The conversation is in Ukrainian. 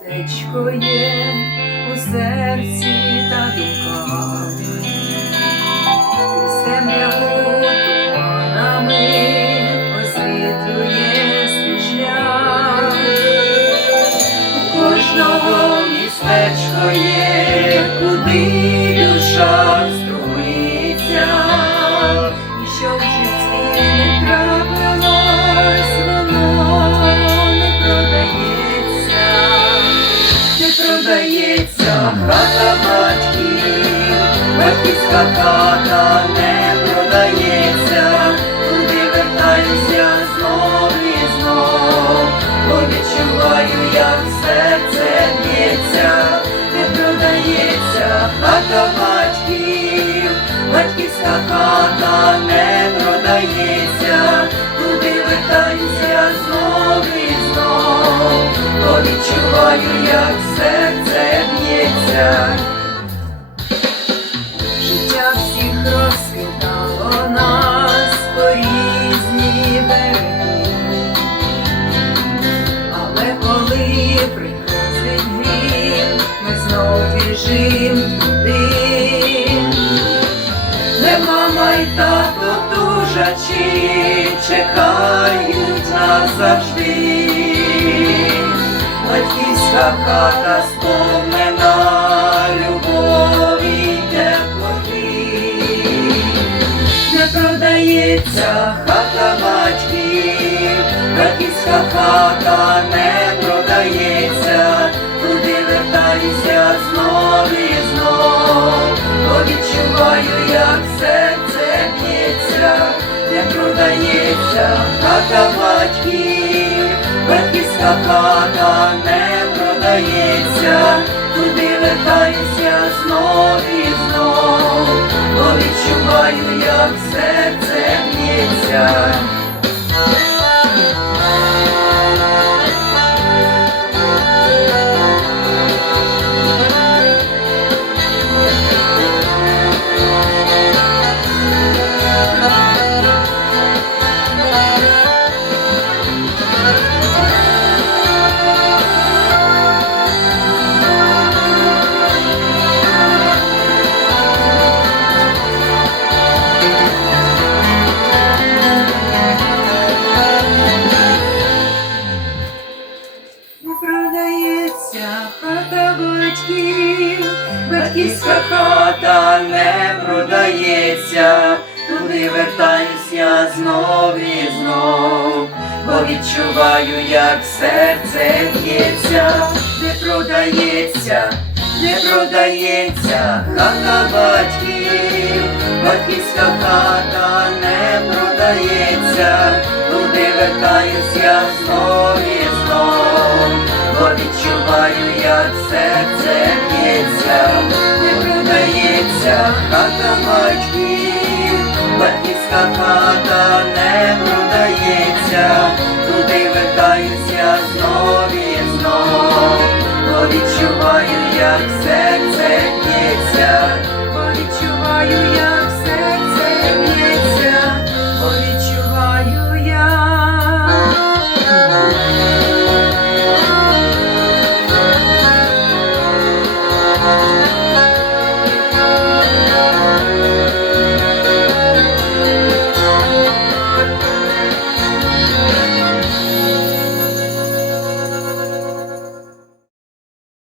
містечко є у серці. Лишиться хата батьків, батьківська хата не продається, туди вертаюся знов і знов, бо відчуваю, як серце б'ється, не продається хата батьків, батьківська хата не продається, туди вертаюся знов і знов, бо відчуваю, як серце б'ється. Життя всіх розкидало нас по різні береги, але коли приходить грім, ми знов біжим туди, де мама й тато тужачі чекають нас завжди. Батьківська хата сповнена батьківська хата не продається, туди вертаюся знов і знов, бо відчуваю, як серце б'ється, не продається хата батьків, батьківська хата не продається, туди вертаюся знов і знов, бо відчуваю, як серце б'ється. Батьківська хата не продається, туди вертаюся знов і знов, бо відчуваю, як серце б'ється, не продається, не продається. Хата батьків, батьківська хата не продається, туди вертаюся знов повертаюся знов і знов, бо відчуваю, як серце б'ється, бо відчуваю, як.